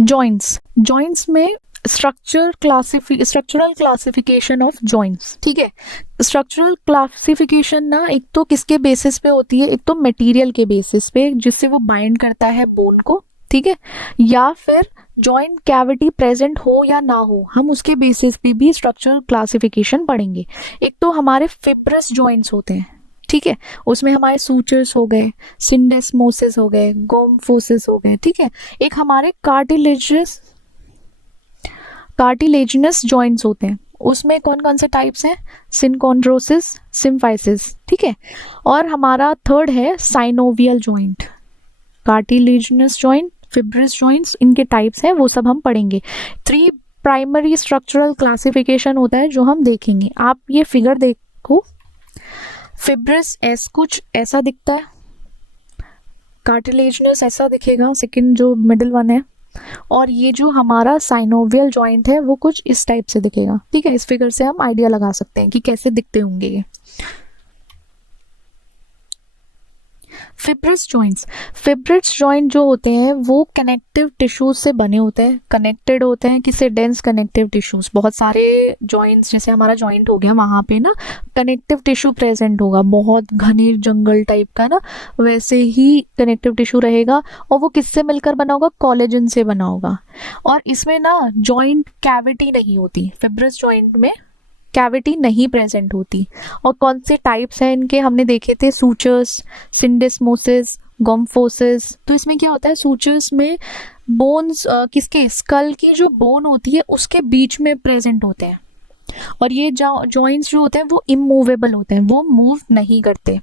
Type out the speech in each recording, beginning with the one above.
Joints में structural classification of joints, ठीक है। स्ट्रक्चरल क्लासिफिकेशन ना एक तो किसके बेसिस पे होती है, एक तो मटेरियल के बेसिस पे जिससे वो बाइंड करता है बोन को, ठीक है, या फिर जॉइंट कैविटी प्रेजेंट हो या ना हो, हम उसके बेसिस पे भी स्ट्रक्चरल क्लासिफिकेशन पढ़ेंगे। एक तो हमारे फिब्रस जॉइंट्स होते हैं, ठीक है, उसमें हमारे सूचर्स हो गए, सिंडेस्मोसिस हो गए, गोम्फोसिस हो गए, ठीक है। एक हमारे कार्टिलेजिनस जॉइंट्स होते हैं, उसमें कौन कौन से टाइप्स हैं, सिनकॉन्ड्रोसिस, सिम्फाइसिस, ठीक है। और हमारा थर्ड है synovial joint. Cartilaginous joint, fibrous joints, इनके टाइप्स हैं, वो सब हम पढ़ेंगे। 3 प्राइमरी स्ट्रक्चरल क्लासिफिकेशन होता है जो हम देखेंगे। आप ये फिगर देखो, फिब्रस कुछ ऐसा दिखता है, कार्टिलेजिनस ऐसा दिखेगा, सेकंड जो मिडिल वन है, और ये जो हमारा साइनोवियल जॉइंट है वो कुछ इस टाइप से दिखेगा, ठीक है। इस फिगर से हम आइडिया लगा सकते हैं कि कैसे दिखते होंगे ये। फिब्रस जॉइंट जो होते हैं वो कनेक्टिव टिश्यूज से बने होते हैं, कनेक्टेड होते हैं किससे, डेंस कनेक्टिव टिश्यूज। बहुत सारे जॉइंट्स, जैसे हमारा जॉइंट हो गया, वहाँ पे ना कनेक्टिव टिश्यू प्रेजेंट होगा, बहुत घने जंगल टाइप का ना, वैसे ही कनेक्टिव टिश्यू रहेगा। और वो किससे मिलकर बना होगा, कोलेजन से बना होगा। और इसमें ना जॉइंट कैविटी नहीं होती, फिब्रस जॉइंट में कैविटी नहीं प्रेजेंट होती। और कौन से टाइप्स हैं इनके, हमने देखे थे, सूचर्स, सिंडेस्मोसिस, गोम्फोसिस। तो इसमें क्या होता है, सूचर्स में बोन्स किसके, स्कल की जो बोन होती है उसके बीच में प्रेजेंट होते हैं। और ये जॉइंट्स जो होते हैं वो इमूवेबल होते हैं, वो मूव नहीं करते।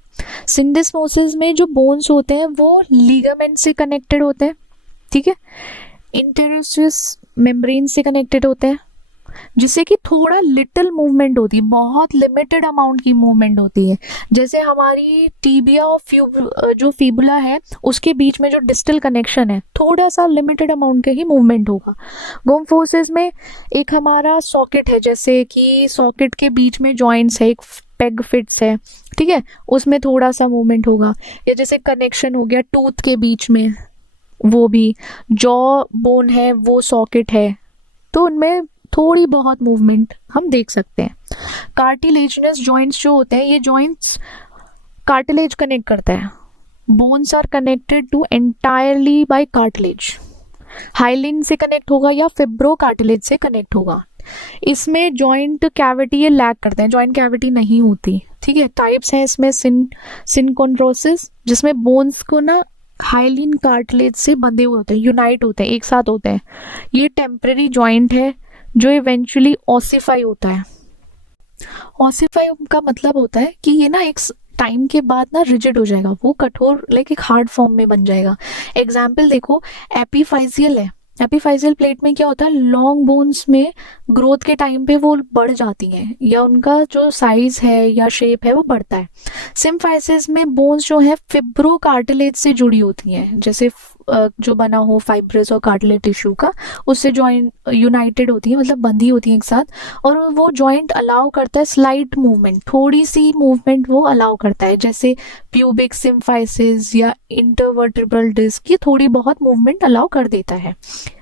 सिंडेस्मोसिस में जो बोन्स होते हैं वो लिगामेंट से कनेक्टेड होते हैं, ठीक है, इंटरओसियस मेम्ब्रेन से कनेक्टेड होते हैं, जिससे कि थोड़ा लिटिल मूवमेंट होती है, बहुत लिमिटेड अमाउंट की मूवमेंट होती है। जैसे हमारी टीबिया और जो फीबुला है उसके बीच में जो डिस्टल कनेक्शन है, थोड़ा सा लिमिटेड अमाउंट का ही मूवमेंट होगा। गोम्फोसिस में एक हमारा सॉकेट है, जैसे कि सॉकेट के बीच में जॉइंट्स है, एक पेग फिट्स है, ठीक है, उसमें थोड़ा सा मूवमेंट होगा। या जैसे कनेक्शन हो गया टूथ के बीच में, वो भी जॉ बोन है, वो सॉकेट है, तो उनमें थोड़ी बहुत मूवमेंट हम देख सकते हैं। कार्टिलेजिनस जॉइंट्स जो होते हैं, ये जॉइंट्स कार्टिलेज कनेक्ट करता है, bones are connected to entirely by cartilage. Hyaline से कनेक्ट होगा या फिब्रो कार्टिलेज से कनेक्ट होगा। इसमें जॉइंट कैविटी ये लैक करते हैं, जॉइंट कैविटी नहीं होती, ठीक है। टाइप्स हैं इसमें सिनकॉन्ड्रोसिस, जिसमें बोन्स को ना हाइलिन कार्टिलेज से बंधे हुए होते हैं, यूनाइट होते हैं, एक साथ होते हैं। ये टेम्परेरी जॉइंट है जो इवेंचुअली ऑसिफाई होता है। ऑसिफाई का मतलब होता है कि ये ना एक टाइम के बाद ना रिजिड हो जाएगा, वो कठोर लाइक एक हार्ड फॉर्म में बन जाएगा। एग्जाम्पल देखो, एपीफाइजियल है, एपीफाइजियल प्लेट में क्या होता है, लॉन्ग बोन्स में ग्रोथ के टाइम पे वो बढ़ जाती हैं, या उनका जो साइज है या शेप है वो बढ़ता है। सिम्फाइसिस में बोन्स जो है फिब्रो कार्टिलेज से जुड़ी होती हैं, जैसे जो बना हो फाइब्रस और कार्टिलेज टिश्यू का, उससे जॉइंट यूनाइटेड होती है, मतलब बंधी होती है एक साथ। और वो जॉइंट अलाउ करता है स्लाइट मूवमेंट, थोड़ी सी मूवमेंट वो अलाउ करता है, जैसे प्यूबिक सिम्फाइसिस या इंटरवर्टिब्रल डिस्क, ये थोड़ी बहुत मूवमेंट अलाउ कर देता है।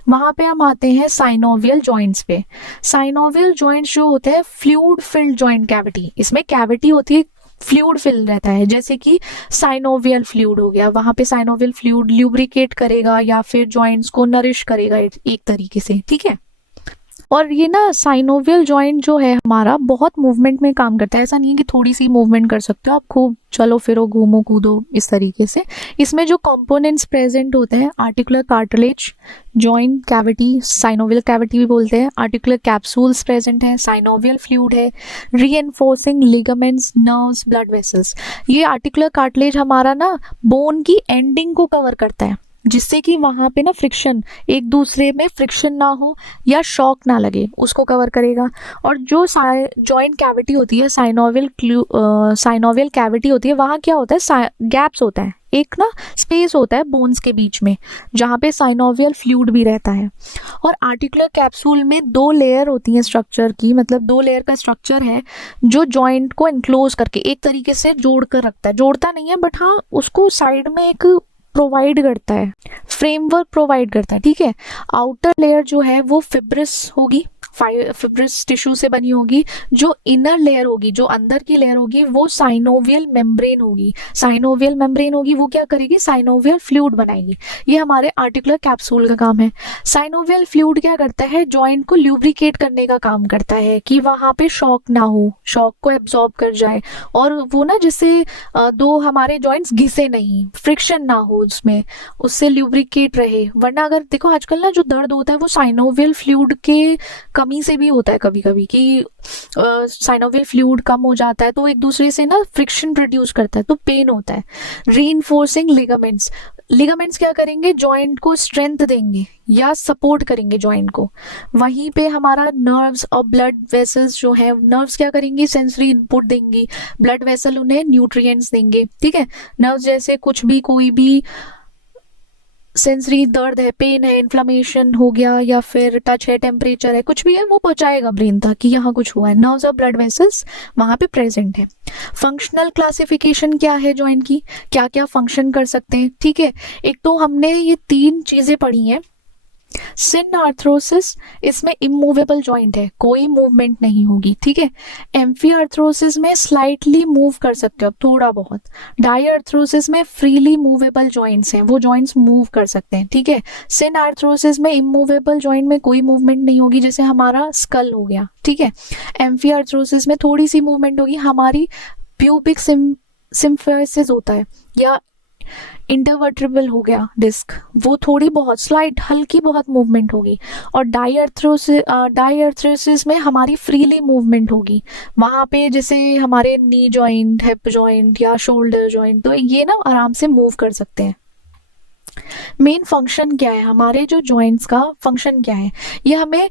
वहां पे हम आते हैं साइनोवियल जॉइंट्स पे। साइनोवियल जॉइंट्स जो होते हैं फ्लूइड फिल्ड जॉइंट कैविटी, इसमें कैविटी होती है, फ्लूइड फिल रहता है, जैसे कि साइनोवियल फ्लूइड हो गया, वहां पे साइनोवियल फ्लूइड ल्यूब्रिकेट करेगा या फिर जॉइंट्स को नरिश करेगा एक तरीके से, ठीक है। और ये ना साइनोवियल जॉइंट जो है हमारा बहुत मूवमेंट में काम करता है, ऐसा नहीं है कि थोड़ी सी मूवमेंट कर सकते हो आप, खूब चलो फिरो घूमो कूदो इस तरीके से। इसमें जो कंपोनेंट्स प्रेजेंट होते हैं, articular cartilage, joint cavity, synovial cavity भी बोलते हैं, आर्टिकुलर कैप्सूल्स प्रेजेंट है, साइनोवियल फ्लूइड है, reinforcing ligaments, nerves, blood vessels. ये आर्टिकुलर कार्टिलेज हमारा ना बोन की एंडिंग को कवर करता है, जिससे कि वहां पे ना फ्रिक्शन, एक दूसरे में फ्रिक्शन ना हो या शॉक ना लगे, उसको कवर करेगा। और जो जॉइंट कैविटी होती है, साइनोवियल कैविटी होती है, वहां क्या होता है, गैप्स होता है, एक ना स्पेस होता है बोन्स के बीच में, जहाँ पे साइनोवियल फ्लूइड भी रहता है। और आर्टिकुलर कैप्सूल में 2 लेयर होती हैं स्ट्रक्चर की, मतलब 2 लेयर का स्ट्रक्चर है जो जॉइंट को एनक्लोज करके एक तरीके से जोड़ कर रखता है, जोड़ता नहीं है बट हाँ उसको साइड में एक प्रोवाइड करता है, फ्रेमवर्क प्रोवाइड करता है, ठीक है। आउटर लेयर जो है वो फिब्रिस होगी, फिब्रिस टिश्यू से बनी होगी। जो इनर लेयर होगी, जो अंदर की लेयर होगी, वो साइनोवियल मेम्ब्रेन होगी। साइनोवियल मेम्ब्रेन होगी, वो क्या करेगी, साइनोवियल फ्लूइड बनाएगी। ये हमारे आर्टिकुलर कैप्सूल का काम है। साइनोवियल फ्लूइड क्या करता है, जॉइंट को ल्यूब्रिकेट करने का काम करता है कि वहां पे शॉक ना हो, शॉक को एब्जॉर्ब कर जाए, और वो ना जिससे दो हमारे जॉइंट्स घिसे नहीं, फ्रिक्शन ना हो उसमें, उससे ल्यूब्रिकेट रहे। वरना अगर देखो आजकल ना जो दर्द होता है वो साइनोवियल फ्लूइड के कमी से भी होता है कभी कभी, कि साइनोवियल फ्लूइड कम हो जाता है तो एक दूसरे से ना फ्रिक्शन प्रोड्यूस करता है, तो पेन होता है। रीइंफोर्सिंग लिगामेंट्स, लिगामेंट्स क्या करेंगे, जॉइंट को स्ट्रेंथ देंगे या सपोर्ट करेंगे जॉइंट को। वहीं पे हमारा नर्व्स और ब्लड वेसल्स जो है, नर्व्स क्या करेंगी, सेंसरी इनपुट देंगी, ब्लड वेसल उन्हें न्यूट्रिएंट्स देंगे, ठीक है। नर्व्स जैसे कुछ भी, कोई भी सेंसरी दर्द है, पेन है, इन्फ्लामेशन हो गया, या फिर टच है, टेम्परेचर है, कुछ भी है, वो पहुंचाएगा ब्रेन तक कि यहाँ कुछ हुआ है। नर्व्स और ब्लड वेसल्स वहां पे प्रेजेंट है। फंक्शनल क्लासिफिकेशन क्या है जॉइंट की, क्या क्या फंक्शन कर सकते हैं, ठीक है। एक तो हमने ये 3 चीजें पढ़ी हैं। सिन आर्थरोसिस, इसमें इमूवेबल जॉइंट है, कोई मूवमेंट नहीं होगी, ठीक है। एम्फी आर्थरोसिस में स्लाइटली मूव कर सकते हो थोड़ा बहुत। डाई आर्थरोसिस में फ्रीली मूवेबल जॉइंट्स हैं, वो जॉइंट्स मूव कर सकते हैं, ठीक है। सिन आर्थरोसिस में इमूवेबल जॉइंट में कोई मूवमेंट नहीं होगी, जैसे हमारा स्कल हो गया, ठीक है। एम्फी आर्थरोसिस में थोड़ी सी मूवमेंट होगी, हमारी प्यूबिक सिम्फिसिस होता है, या इंटरवर्टेब्रल हो गया डिस्क, वो थोड़ी बहुत स्लाइट हल्की बहुत मूवमेंट होगी। और डायआर्थरोसिस में हमारी फ्रीली मूवमेंट होगी, वहां पे जैसे हमारे नी जॉइंट, हिप जॉइंट या शोल्डर जॉइंट, तो ये ना आराम से मूव कर सकते हैं। मेन फंक्शन क्या है, हमारे जो जॉइंट्स का फंक्शन क्या है, ये हमें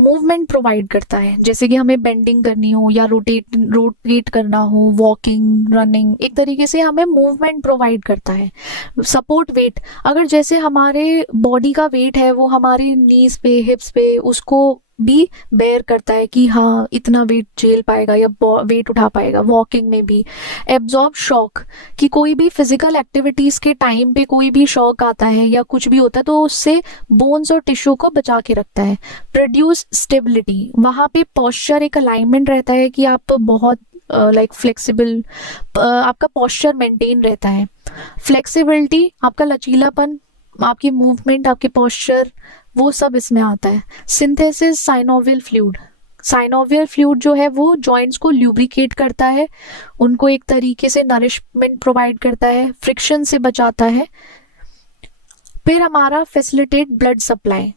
मूवमेंट प्रोवाइड करता है। जैसे कि हमें बेंडिंग करनी हो या रोटेट करना हो, वॉकिंग, रनिंग, एक तरीके से हमें मूवमेंट प्रोवाइड करता है। सपोर्ट वेट, अगर जैसे हमारे बॉडी का वेट है वो हमारे नीज पे, हिप्स पे, उसको भी बेयर करता है कि हाँ इतना वेट झेल पाएगा या वेट उठा पाएगा। वॉकिंग में भी एब्जॉर्ब शॉक, कि कोई भी फिजिकल एक्टिविटीज के टाइम पे कोई भी शॉक आता है या कुछ भी होता है तो उससे बोन्स और टिश्यू को बचा के रखता है। प्रोड्यूस स्टेबिलिटी, वहां पे पोस्चर एक अलाइनमेंट रहता है कि आप बहुत फ्लेक्सिबल, आपका पोस्चर मेंटेन रहता है। फ्लेक्सिबिलिटी, आपका लचीलापन, आपकी मूवमेंट, आपके पोस्चर, वो सब इसमें आता है। Synthesis synovial fluid, synovial fluid जो है वो जॉइंट्स को ल्यूब्रिकेट करता है, उनको एक तरीके से नरिशमेंट प्रोवाइड करता है, फ्रिक्शन से बचाता है। फिर हमारा फैसिलिटेट ब्लड सप्लाई,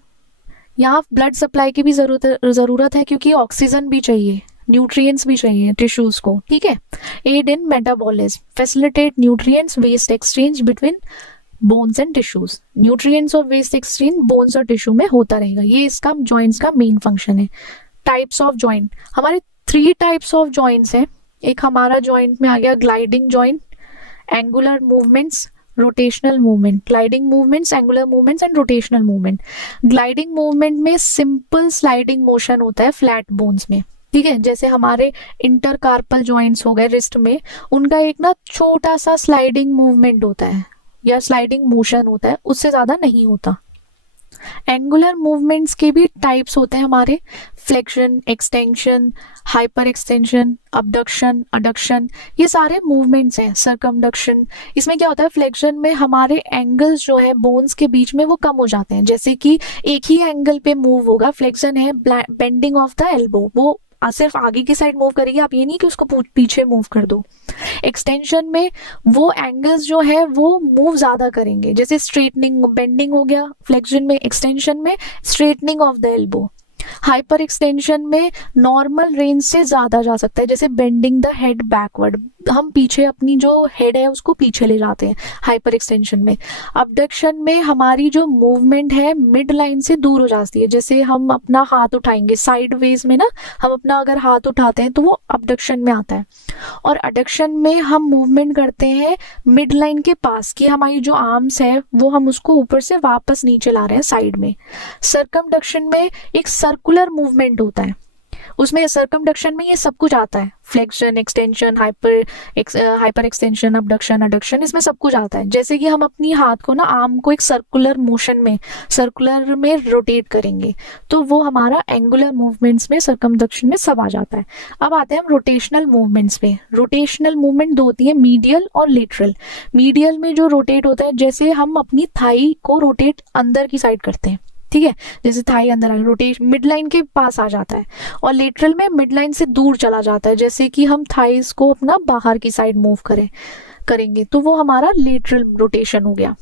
यहाँ ब्लड सप्लाई की भी जरूरत है क्योंकि ऑक्सीजन भी चाहिए, न्यूट्रिएंट्स भी चाहिए टिश्यूज को, ठीक है। Aid in metabolism, facilitate nutrients waste exchange between bones and tissues, nutrients और वेस्ट एक्सचेंज बोन्स और टिश्यू में होता रहेगा। ये इसका जॉइंट्स का मेन फंक्शन है। टाइप्स ऑफ जॉइंट, हमारे 3 टाइप्स ऑफ जॉइंट्स हैं। एक हमारा जॉइंट में आ गया gliding joint, angular movements, rotational movement, gliding movements, angular movements and rotational movement. Gliding movement में सिंपल स्लाइडिंग मोशन होता है फ्लैट बोन्स में, ठीक है। जैसे हमारे इंटरकार्पल जॉइंट्स हो गए रिस्ट में, उनका एक ना छोटा सा स्लाइडिंग मूवमेंट होता है या स्लाइडिंग मोशन होता है, उससे ज्यादा नहीं होता। एंगुलर मूवमेंट्स के भी टाइप्स होते हैं हमारे, flexion, extension, hyper extension, abduction, adduction, ये सारे मूवमेंट्स हैं। सर्कमडक्शन, इसमें क्या होता है, फ्लेक्शन में हमारे एंगल्स जो है बोन्स के बीच में वो कम हो जाते हैं, जैसे कि एक ही एंगल पे मूव होगा। फ्लेक्शन है बेंडिंग ऑफ द एल्बो, वो सिर्फ आगे की साइड मूव करेगी, आप ये नहीं कि उसको पीछे मूव कर दो। एक्सटेंशन में वो एंगल्स जो है वो मूव ज्यादा करेंगे, जैसे स्ट्रेटनिंग, बेंडिंग हो गया फ्लेक्शन में, एक्सटेंशन में straightening of the elbow. Hyper extension में नॉर्मल रेंज से ज्यादा जा सकता है, जैसे बेंडिंग द हेड बैकवर्ड, हम पीछे अपनी जो हेड है उसको पीछे ले जाते हैं हाइपर एक्सटेंशन में। अबडक्शन में हमारी जो मूवमेंट है मिड लाइन से दूर हो जाती है, जैसे हम अपना हाथ उठाएंगे साइड वेज में ना, हम अपना अगर हाथ उठाते हैं तो वो अबडक्शन में आता है। और अडक्शन में हम मूवमेंट करते हैं मिड लाइन के पास, कि हमारी जो आर्म्स है वो हम उसको ऊपर से वापस नीचे ला रहे हैं साइड में। सर्कमडक्शन में एक सर्कुलर मूवमेंट होता है, उसमें सर्कमडक्शन में ये सब कुछ आता है, flexion, extension, hyper extension, abduction, adduction, इसमें सब कुछ आता है। जैसे कि हम अपनी हाथ को ना, आर्म को एक सर्कुलर मोशन में, सर्कुलर में रोटेट करेंगे, तो वो हमारा एंगुलर मूवमेंट्स में, सर्कमडक्शन में सब आ जाता है। अब आते हैं हम रोटेशनल मूवमेंट्स पे। रोटेशनल मूवमेंट दो होती है, मीडियल और लेटरल। मीडियल में जो रोटेट होता है, जैसे हम अपनी थाई को रोटेट अंदर की साइड करते हैं, ठीक है, जैसे थाई अंदर आ, रोटेशन मिड लाइन के पास आ जाता है। और लेटरल में मिड लाइन से दूर चला जाता है, जैसे कि हम थाइस को अपना बाहर की साइड मूव करेंगे, तो वो हमारा लेटरल रोटेशन हो गया।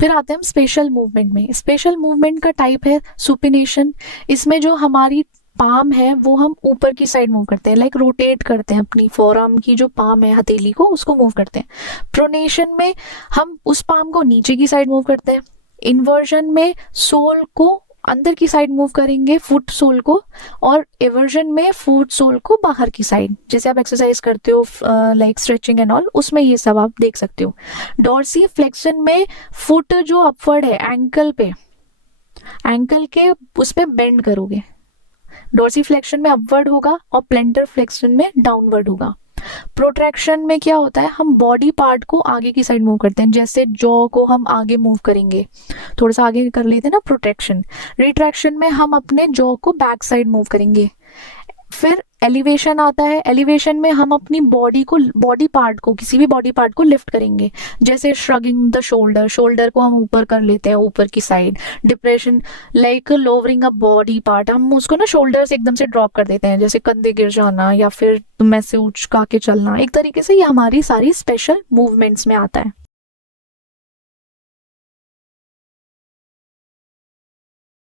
फिर आते हैं हम स्पेशल मूवमेंट में। स्पेशल मूवमेंट का टाइप है सुपिनेशन। इसमें जो हमारी पाम है वो हम ऊपर की साइड मूव करते हैं, लाइक रोटेट करते हैं अपनी फोरआर्म की जो पाम है, हथेली को, उसको मूव करते हैं। प्रोनेशन में हम उस पाम को नीचे की साइड मूव करते हैं। इन्वर्जन में सोल को अंदर की साइड मूव करेंगे, फुट सोल को, और एवर्जन में फुट सोल को बाहर की साइड, जैसे आप एक्सरसाइज करते हो लाइक स्ट्रेचिंग एंड ऑल, उसमें ये सब आप देख सकते हो। डॉर्सी फ्लेक्शन में फुट जो अपवर्ड है एंकल पे, एंकल के उस पे बेंड करोगे। डॉर्सी फ्लेक्शन में अपवर्ड होगा और प्लेंटर फ्लेक्शन में डाउनवर्ड होगा। प्रोट्रैक्शन में क्या होता है, हम बॉडी पार्ट को आगे की साइड मूव करते हैं, जैसे जॉ को हम आगे मूव करेंगे, थोड़ा सा आगे कर लेते हैं ना, प्रोट्रैक्शन। रिट्रैक्शन में हम अपने जॉ को बैक साइड मूव करेंगे। फिर एलिवेशन आता है। एलिवेशन में हम अपनी बॉडी पार्ट को, किसी भी बॉडी पार्ट को लिफ्ट करेंगे, जैसे श्रगिंग द शोल्डर, शोल्डर को हम ऊपर कर लेते हैं, ऊपर की side. Depression like lowering a body part, हम उसको ना शोल्डर से एकदम से ड्रॉप कर देते हैं, जैसे कंधे गिर जाना या फिर मैं से उचका के चलना। एक तरीके से ये हमारी सारी स्पेशल मूवमेंट्स में आता है।